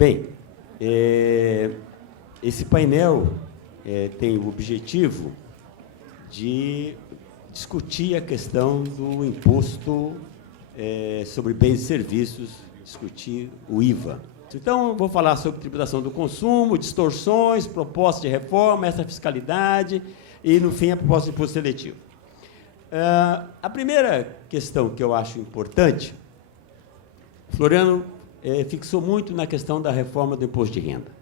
Bem, esse painel tem o objetivo de discutir a questão do imposto sobre bens e serviços, discutir o IVA. Então, vou falar sobre tributação do consumo, distorções, propostas de reforma, essa fiscalidade e, no fim, a proposta de imposto seletivo. A primeira questão que eu acho importante, Floriano fixou muito na questão da reforma do imposto de renda.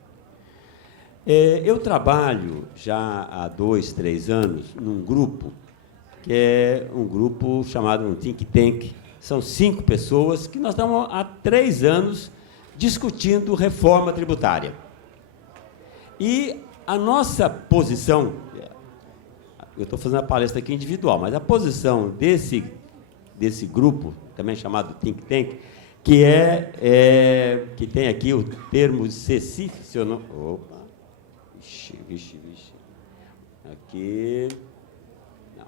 Eu trabalho já há 2, 3 anos num grupo, que é um grupo chamado um think tank. São 5 pessoas que nós estamos há 3 anos discutindo reforma tributária. E a nossa posição, eu estou fazendo a palestra aqui individual, mas a posição desse grupo, também chamado think tank, que tem aqui o termo CECIF, se eu não... Opa, vixe. Aqui... Não.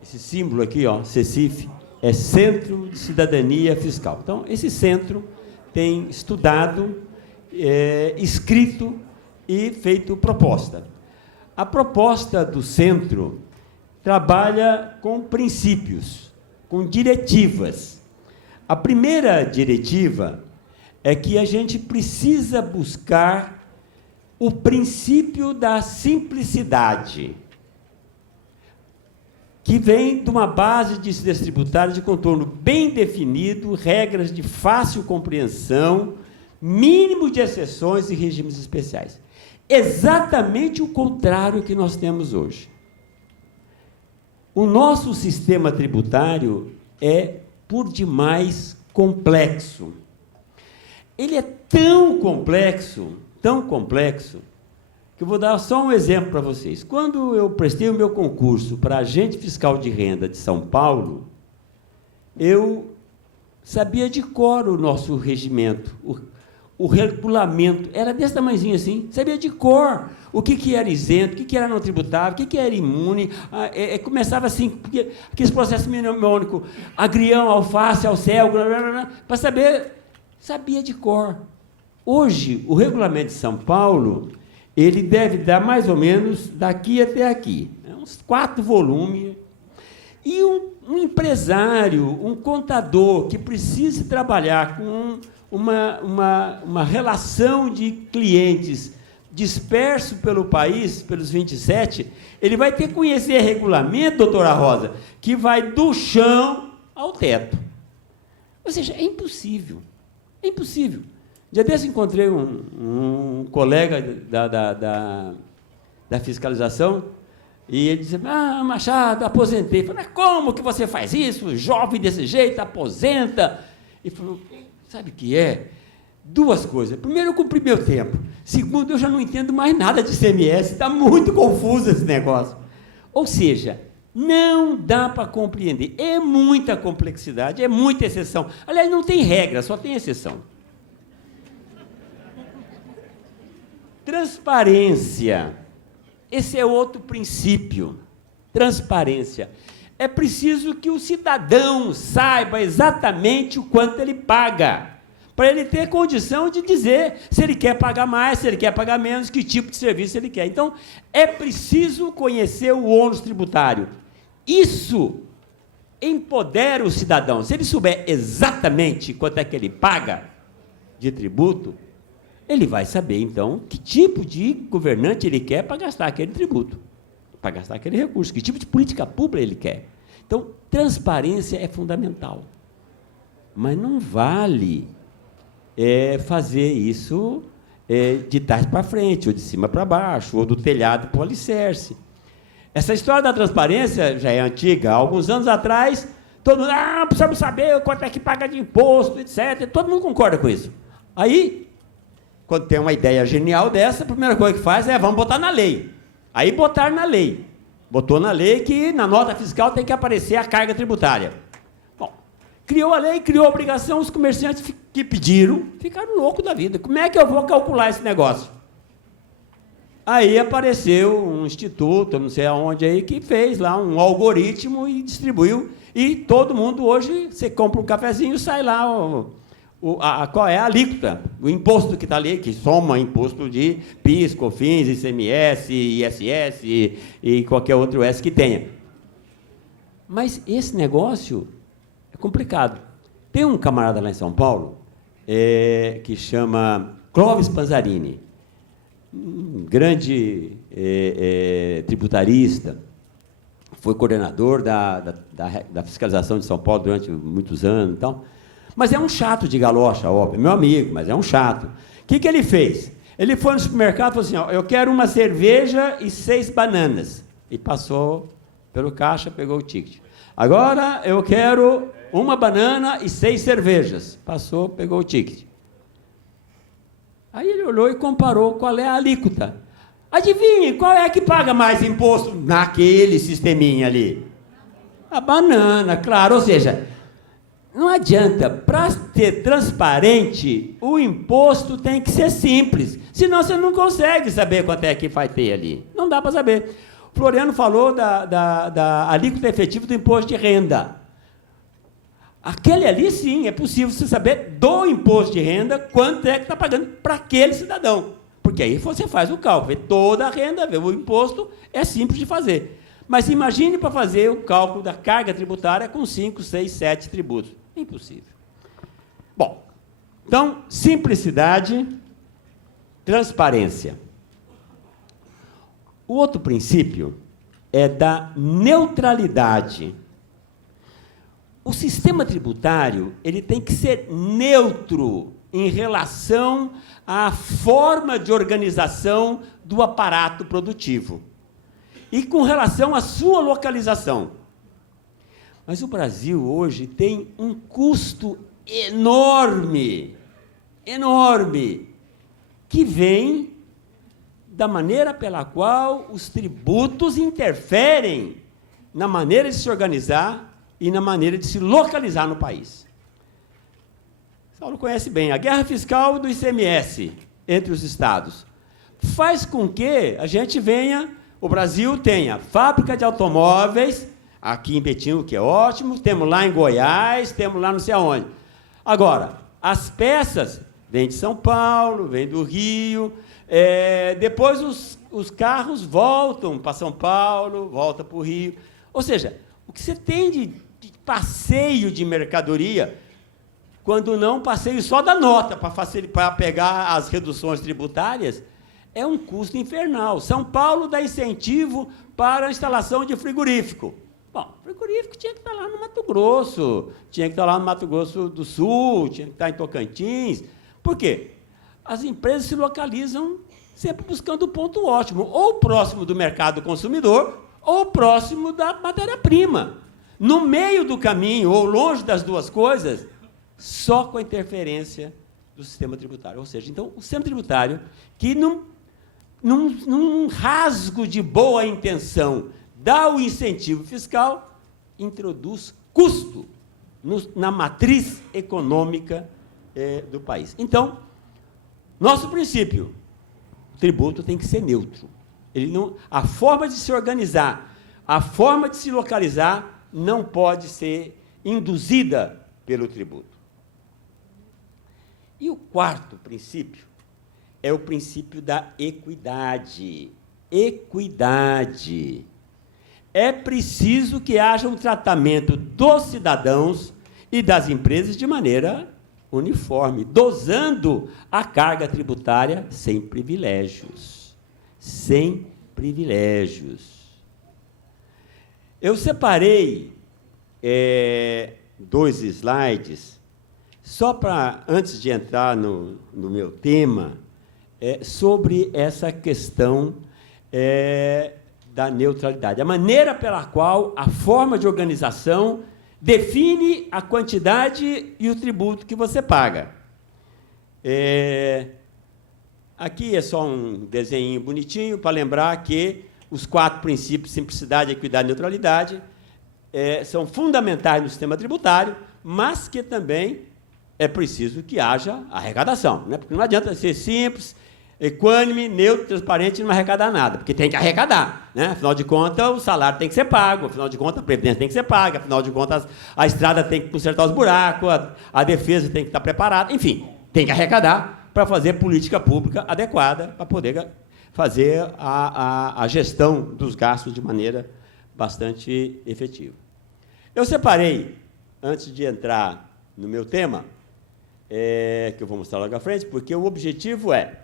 Esse símbolo aqui, ó, CECIF, é Centro de Cidadania Fiscal. Então, esse centro tem estudado, escrito e feito proposta. A proposta do centro trabalha com princípios, com diretivas. A primeira diretiva é que a gente precisa buscar o princípio da simplicidade, que vem de uma base de incidência tributária de contorno bem definido, regras de fácil compreensão, mínimo de exceções e regimes especiais. Exatamente o contrário que nós temos hoje. O nosso sistema tributário é, por demais, complexo. Ele é tão complexo, que eu vou dar só um exemplo para vocês. Quando eu prestei o meu concurso para agente fiscal de renda de São Paulo, eu sabia de cor o nosso regimento, o regulamento, era desse tamanhozinho assim, sabia de cor o que era isento, o que era não tributável, o que era imune, começava assim, porque aqueles processos mnemônicos, agrião, alface, alcel, para saber, sabia de cor. Hoje, o regulamento de São Paulo, ele deve dar mais ou menos daqui até aqui, uns 4 volumes. E um empresário, um contador que precise trabalhar com uma relação de clientes disperso pelo país, pelos 27, ele vai ter que conhecer regulamento, doutora Rosa, que vai do chão ao teto. Ou seja, é impossível. É impossível. Dia desse encontrei um colega da fiscalização e ele disse, Machado, aposentei. Eu falei, mas como que você faz isso? Jovem desse jeito, aposenta. Ele falou, sabe o que é? 2 coisas. Primeiro, eu cumpri meu tempo. Segundo, eu já não entendo mais nada de ICMS. Está muito confuso esse negócio. Ou seja, não dá para compreender. É muita complexidade, é muita exceção. Aliás, não tem regra, só tem exceção. Transparência. Esse é outro princípio. Transparência. É preciso que o cidadão saiba exatamente o quanto ele paga, para ele ter condição de dizer se ele quer pagar mais, se ele quer pagar menos, que tipo de serviço ele quer. Então, é preciso conhecer o ônus tributário. Isso empodera o cidadão. Se ele souber exatamente quanto é que ele paga de tributo, ele vai saber, então, que tipo de governante ele quer para gastar aquele tributo, para gastar aquele recurso, que tipo de política pública ele quer. Então, transparência é fundamental. Mas não vale fazer isso de trás para frente, ou de cima para baixo, ou do telhado para o alicerce. Essa história da transparência já é antiga. Há alguns anos atrás, todo mundo, precisamos saber quanto é que paga de imposto, etc. Todo mundo concorda com isso. Aí, quando tem uma ideia genial dessa, a primeira coisa que faz vamos botar na lei. Aí botar na lei. Botou na lei que na nota fiscal tem que aparecer a carga tributária. Bom, criou a lei, criou a obrigação, os comerciantes que pediram ficaram loucos da vida. Como é que eu vou calcular esse negócio? Aí apareceu um instituto, não sei aonde aí, que fez lá um algoritmo e distribuiu. E todo mundo hoje, você compra um cafezinho, sai lá qual é a alíquota, o imposto que está ali, que soma imposto de PIS, COFINS, ICMS, ISS e qualquer outro S que tenha. Mas esse negócio é complicado. Tem um camarada lá em São Paulo que chama Clóvis Panzarini, um grande tributarista, foi coordenador da fiscalização de São Paulo durante muitos anos e tal. Mas é um chato de galocha, óbvio, meu amigo, mas é um chato. O que ele fez? Ele foi no supermercado e falou assim, ó, eu quero uma cerveja e 6 bananas. E passou pelo caixa, pegou o ticket. Agora eu quero uma banana e 6 cervejas. Passou, pegou o ticket. Aí ele olhou e comparou qual é a alíquota. Adivinhe, qual é que paga mais imposto naquele sisteminha ali? A banana, claro. Ou seja, não adianta, para ser transparente, o imposto tem que ser simples. Senão você não consegue saber quanto é que vai ter ali. Não dá para saber. O Floriano falou da alíquota efetiva do imposto de renda. Aquele ali, sim, é possível você saber do imposto de renda quanto é que está pagando para aquele cidadão. Porque aí você faz o cálculo, vê toda a renda, vê o imposto, é simples de fazer. Mas imagine para fazer o cálculo da carga tributária com 5, 6, 7 tributos. É impossível. Bom, então, simplicidade, transparência. O outro princípio é da neutralidade. O sistema tributário ele tem que ser neutro em relação à forma de organização do aparato produtivo e com relação à sua localização. Mas o Brasil hoje tem um custo enorme, enorme, que vem da maneira pela qual os tributos interferem na maneira de se organizar e na maneira de se localizar no país. Saulo conhece bem a guerra fiscal do ICMS entre os estados. Faz com que a gente o Brasil tenha fábrica de automóveis, aqui em Betim, que é ótimo, temos lá em Goiás, temos lá não sei aonde. Agora, as peças vêm de São Paulo, vêm do Rio, depois os carros voltam para São Paulo, voltam para o Rio. Ou seja, o que você tem de passeio de mercadoria, quando não passeio só da nota, para pegar as reduções tributárias, é um custo infernal. São Paulo dá incentivo para a instalação de frigorífico. Bom, frigorífico tinha que estar lá no Mato Grosso, tinha que estar lá no Mato Grosso do Sul, tinha que estar em Tocantins. Por quê? As empresas se localizam sempre buscando o ponto ótimo, ou próximo do mercado consumidor, ou próximo da matéria-prima. No meio do caminho, ou longe das duas coisas, só com a interferência do sistema tributário. Ou seja, então, o sistema tributário, que num rasgo de boa intenção, dá o incentivo fiscal, introduz custo na matriz econômica do país. Então, nosso princípio, o tributo tem que ser neutro. A forma de se organizar, a forma de se localizar, não pode ser induzida pelo tributo. E o quarto princípio é o princípio da equidade. Equidade. É preciso que haja um tratamento dos cidadãos e das empresas de maneira uniforme, dosando a carga tributária sem privilégios. Sem privilégios. Eu separei 2 slides, só para, antes de entrar no meu tema, sobre essa questão da neutralidade. A maneira pela qual a forma de organização define a quantidade e o tributo que você paga. Aqui é só um desenho bonitinho para lembrar que os 4 princípios, simplicidade, equidade e neutralidade, são fundamentais no sistema tributário, mas que também é preciso que haja arrecadação, né? Porque não adianta ser simples, equânime, neutro, transparente e não arrecadar nada, porque tem que arrecadar, né? Afinal de contas, o salário tem que ser pago, afinal de contas, a previdência tem que ser paga, afinal de contas, a estrada tem que consertar os buracos, a defesa tem que estar preparada, enfim, tem que arrecadar para fazer política pública adequada, para poder fazer a gestão dos gastos de maneira bastante efetiva. Eu separei, antes de entrar no meu tema, que eu vou mostrar logo à frente, porque o objetivo é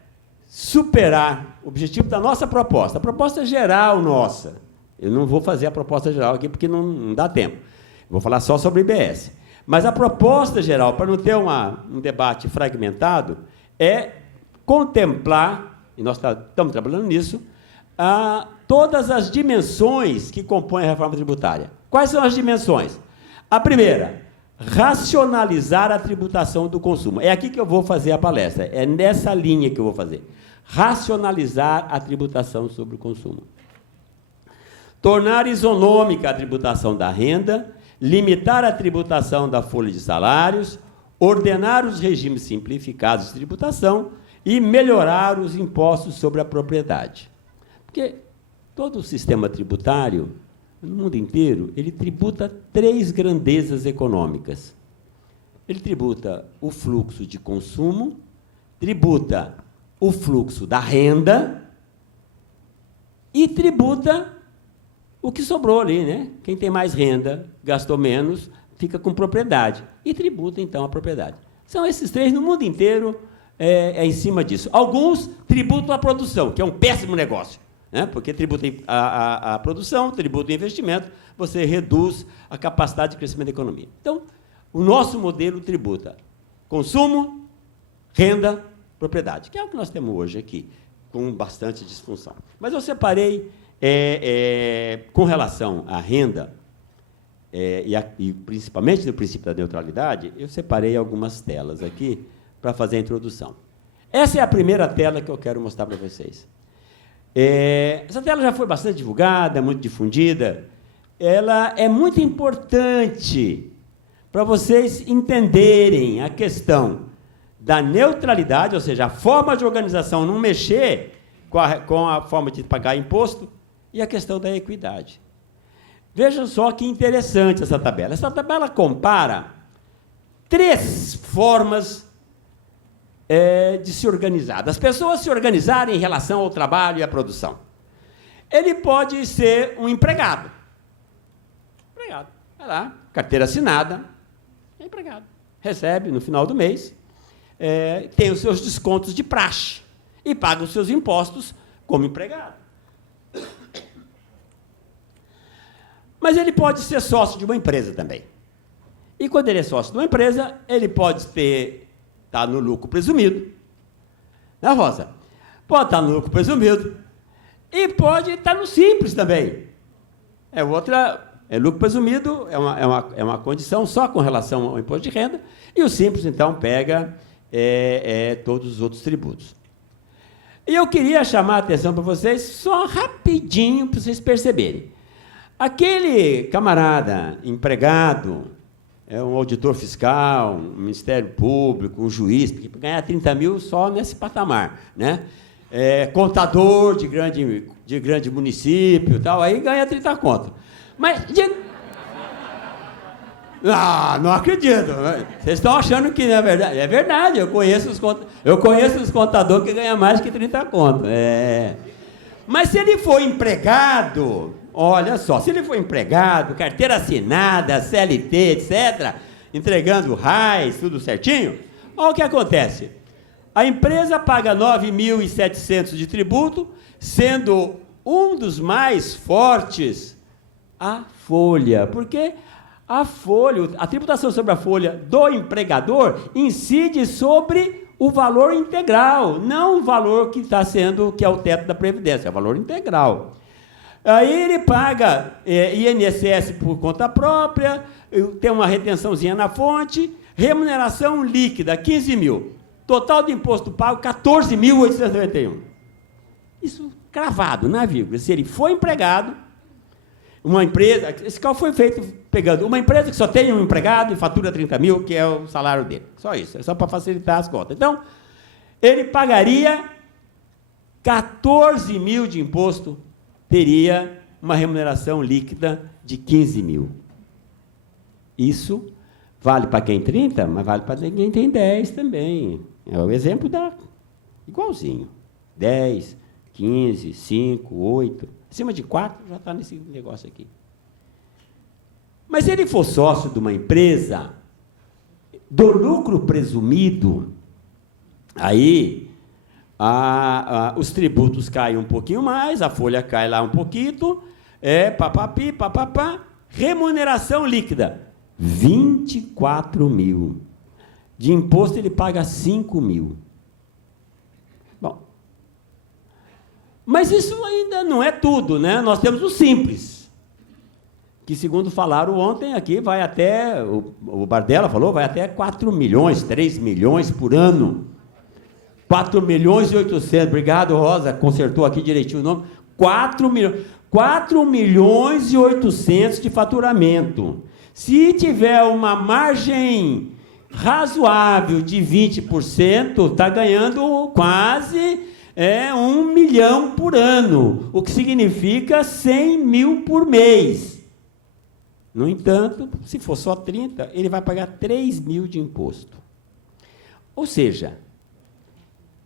superar o objetivo da nossa proposta. A proposta geral nossa. Eu não vou fazer a proposta geral aqui porque não dá tempo. Vou falar só sobre o IBS. Mas a proposta geral, para não ter um debate fragmentado, é contemplar, e nós estamos trabalhando nisso, todas as dimensões que compõem a reforma tributária. Quais são as dimensões? A primeira, racionalizar a tributação do consumo. É aqui que eu vou fazer a palestra, é nessa linha que eu vou fazer. Racionalizar a tributação sobre o consumo. Tornar isonômica a tributação da renda, limitar a tributação da folha de salários, ordenar os regimes simplificados de tributação e melhorar os impostos sobre a propriedade. Porque todo o sistema tributário, no mundo inteiro, ele tributa 3 grandezas econômicas. Ele tributa o fluxo de consumo, tributa o fluxo da renda e tributa o que sobrou ali, né? Quem tem mais renda, gastou menos, fica com propriedade. E tributa, então, a propriedade. São esses 3 no mundo inteiro, em cima disso. Alguns tributam a produção, que é um péssimo negócio, né? Porque tributa a produção, tributa o investimento, você reduz a capacidade de crescimento da economia. Então, o nosso modelo tributa consumo, renda, propriedade, que é o que nós temos hoje aqui, com bastante disfunção. Mas eu separei, com relação à renda, e principalmente no princípio da neutralidade, eu separei algumas telas aqui para fazer a introdução. Essa é a primeira tela que eu quero mostrar para vocês. Essa tela já foi bastante divulgada, muito difundida. Ela é muito importante para vocês entenderem a questão da neutralidade, ou seja, a forma de organização não mexer com a forma de pagar imposto, e a questão da equidade. Vejam só que interessante essa tabela. Essa tabela compara 3 formas de se organizar, das pessoas se organizarem em relação ao trabalho e à produção. Ele pode ser um empregado. Empregado. Vai lá, carteira assinada, é empregado. Recebe no final do mês, tem os seus descontos de praxe e paga os seus impostos como empregado. Mas ele pode ser sócio de uma empresa também. E quando ele é sócio de uma empresa, ele pode estar no lucro presumido, né, Rosa? Pode estar no lucro presumido e pode estar no simples também. Lucro presumido é uma condição só com relação ao imposto de renda, e o simples, então, pega todos os outros tributos. E eu queria chamar a atenção para vocês, só rapidinho, para vocês perceberem. Aquele camarada, empregado, um auditor fiscal, um Ministério Público, um juiz, porque ganhar 30 mil só nesse patamar, né? Contador de grande município, tal, aí ganha 30 conto. Mas não acredito. Vocês estão achando que não é verdade? É verdade, eu conheço os contadores que ganham mais que 30 conto. Mas se ele for empregado, olha só, se ele for empregado, carteira assinada, CLT, etc., entregando RAIS, tudo certinho, olha o que acontece. A empresa paga 9.700 de tributo, sendo um dos mais fortes a folha, porque a tributação sobre a folha do empregador incide sobre o valor integral, não o valor que é o teto da Previdência, é o valor integral. Aí ele paga INSS por conta própria, tem uma retençãozinha na fonte, remuneração líquida, 15 mil. Total de imposto pago, 14.891. Isso cravado, na vírgula. Se ele for empregado, uma empresa, esse cálculo foi feito pegando uma empresa que só tem um empregado e fatura 30 mil, que é o salário dele. Só isso, é só para facilitar as contas. Então, ele pagaria 14 mil de imposto, teria uma remuneração líquida de 15 mil. Isso vale para quem 30, mas vale para quem tem 10 também. É o exemplo igualzinho. 10, 15, 5, 8, acima de 4 já está nesse negócio aqui. Mas se ele for sócio de uma empresa, do lucro presumido, aí os tributos caem um pouquinho mais, a folha cai lá um pouquinho, papapi, papapá, remuneração líquida, 24 mil. De imposto ele paga 5 mil. Bom, mas isso ainda não é tudo, né? Nós temos o simples, que segundo falaram ontem aqui, vai até, o Bardella falou, vai até 4 milhões, 3 milhões por ano. 4 milhões e 800, obrigado, Rosa, consertou aqui direitinho o nome, 4 milhões e 800 de faturamento. Se tiver uma margem razoável de 20%, está ganhando quase 1 milhão por ano, o que significa 100 mil por mês. No entanto, se for só 30, ele vai pagar 3 mil de imposto. Ou seja,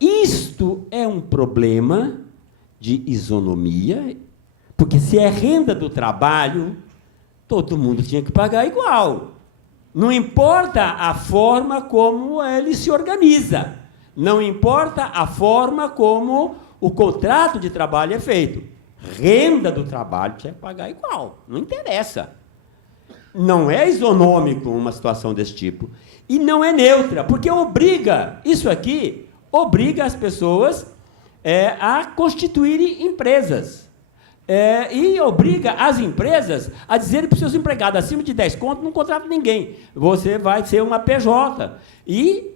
isto é um problema de isonomia, porque se é renda do trabalho, todo mundo tinha que pagar igual. Não importa a forma como ele se organiza, não importa a forma como o contrato de trabalho é feito. Renda do trabalho tinha que pagar igual, não interessa. Não é isonômico uma situação desse tipo. E não é neutra, porque obriga, isso aqui, obriga as pessoas a constituírem empresas. E obriga as empresas a dizerem para os seus empregados, acima de 10 contos, não contrata ninguém. Você vai ser uma PJ. E,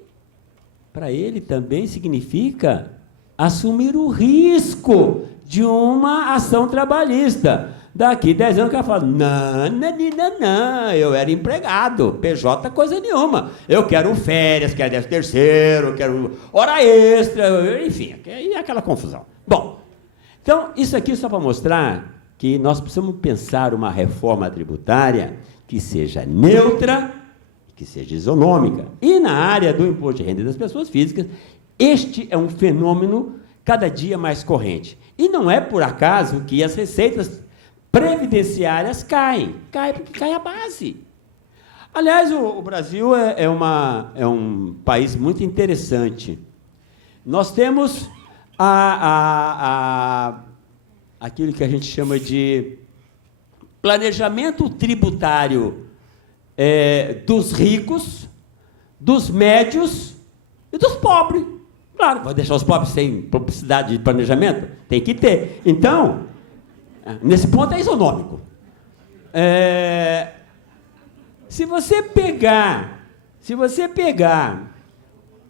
para ele, também significa assumir o risco de uma ação trabalhista. Daqui 10 anos o cara fala, não, eu era empregado, PJ coisa nenhuma. Eu quero férias, quero 13º, quero hora extra, enfim, é aquela confusão. Bom, então, isso aqui é só para mostrar que nós precisamos pensar uma reforma tributária que seja neutra, que seja isonômica. E na área do imposto de renda das pessoas físicas, este é um fenômeno cada dia mais corrente. E não é por acaso que as receitas previdenciárias caem porque cai a base. Aliás, o Brasil é um país muito interessante. Nós temos aquilo que a gente chama de planejamento tributário dos ricos, dos médios e dos pobres. Claro, vai deixar os pobres sem publicidade de planejamento? Tem que ter. Então, nesse ponto é isonômico. Se você pegar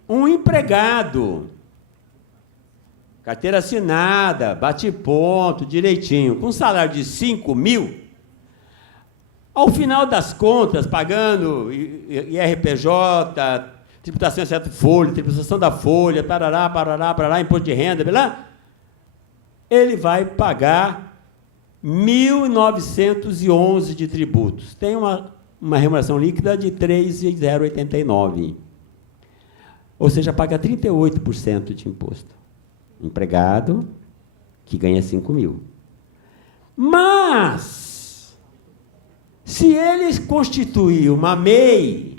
um empregado, carteira assinada, bate-ponto, direitinho, com um salário de 5 mil, ao final das contas, pagando IRPJ, tributação exceto folha, tributação da folha, parará, imposto de renda, lá, ele vai pagar 1.911 de tributos. Tem uma remuneração líquida de 3.089. Ou seja, paga 38% de imposto. Empregado que ganha 5 mil. Mas, se eles constituir uma MEI,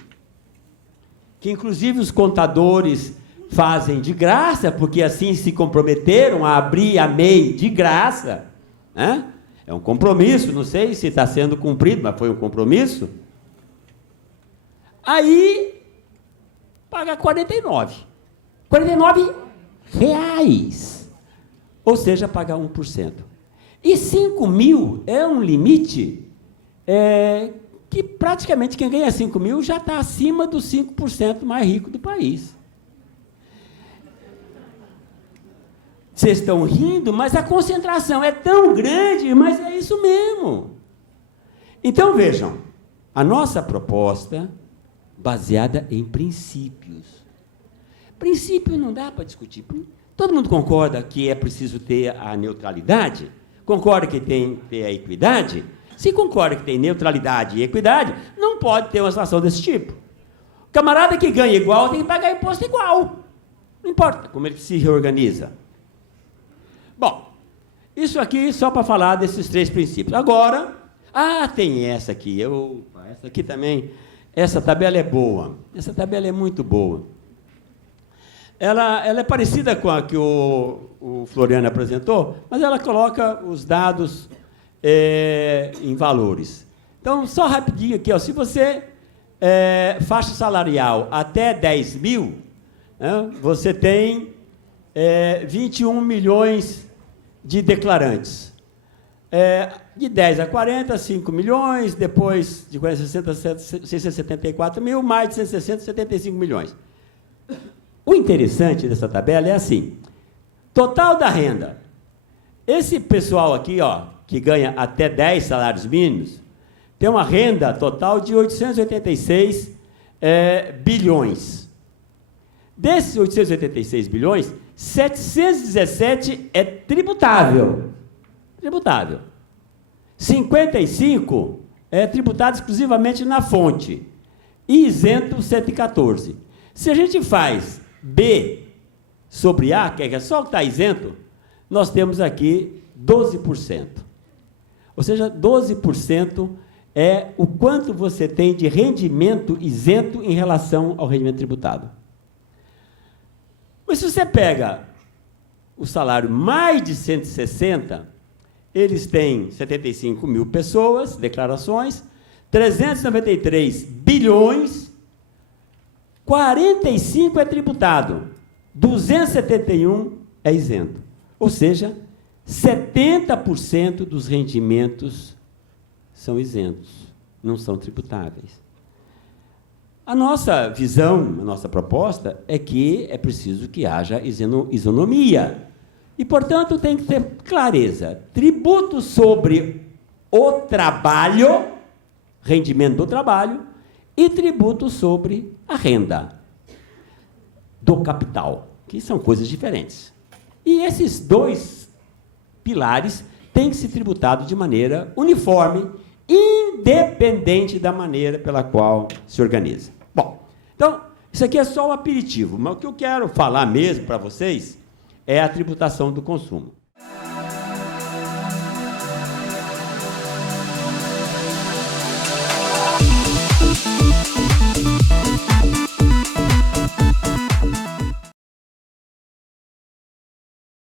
que inclusive os contadores fazem de graça, porque assim se comprometeram a abrir a MEI de graça, né? É um compromisso, não sei se está sendo cumprido, mas foi um compromisso. Aí, paga 49 reais, ou seja, paga 1%. E 5 mil é um limite que praticamente quem ganha 5 mil já está acima dos 5% mais rico do país. Vocês estão rindo, mas a concentração é tão grande, mas é isso mesmo. Então, vejam, a nossa proposta baseada em princípios. Princípio não dá para discutir. Todo mundo concorda que é preciso ter a neutralidade? Concorda que tem que ter a equidade? Se concorda que tem neutralidade e equidade, não pode ter uma situação desse tipo. O camarada que ganha igual tem que pagar imposto igual. Não importa como ele se reorganiza. Bom, isso aqui só para falar desses 3 princípios. Agora, tem essa aqui. Essa aqui também. Essa tabela é boa. Essa tabela é muito boa. Ela é parecida com a que o Floriano apresentou, mas ela coloca os dados em valores. Então, só rapidinho aqui, ó, se você faixa salarial até 10 mil, né, você tem 21 milhões de declarantes. De 10 a 40, 5 milhões, depois de 40 a 60, 674 mil, mais de 160, 75 milhões. O interessante dessa tabela é assim, total da renda. Esse pessoal aqui, ó, que ganha até 10 salários mínimos, tem uma renda total de 886 bilhões. Desses 886 bilhões, 717 é tributável. 55 é tributado exclusivamente na fonte. E isento 114. Se a gente faz B sobre A, que é só o que está isento, nós temos aqui 12%. Ou seja, 12% é o quanto você tem de rendimento isento em relação ao rendimento tributado. Mas se você pega o salário mais de 160, eles têm 75 mil pessoas, declarações, 393 bilhões, 45 é tributado, 271 é isento. Ou seja, 70% dos rendimentos são isentos, não são tributáveis. A nossa visão, a nossa proposta é que é preciso que haja isonomia. E, portanto, tem que ter clareza. Tributo sobre o trabalho, rendimento do trabalho, e tributo sobre a renda do capital, que são coisas diferentes. E esses 2 pilares têm que ser tributados de maneira uniforme, independente da maneira pela qual se organiza. Bom, então, isso aqui é só um aperitivo, mas o que eu quero falar mesmo para vocês é a tributação do consumo.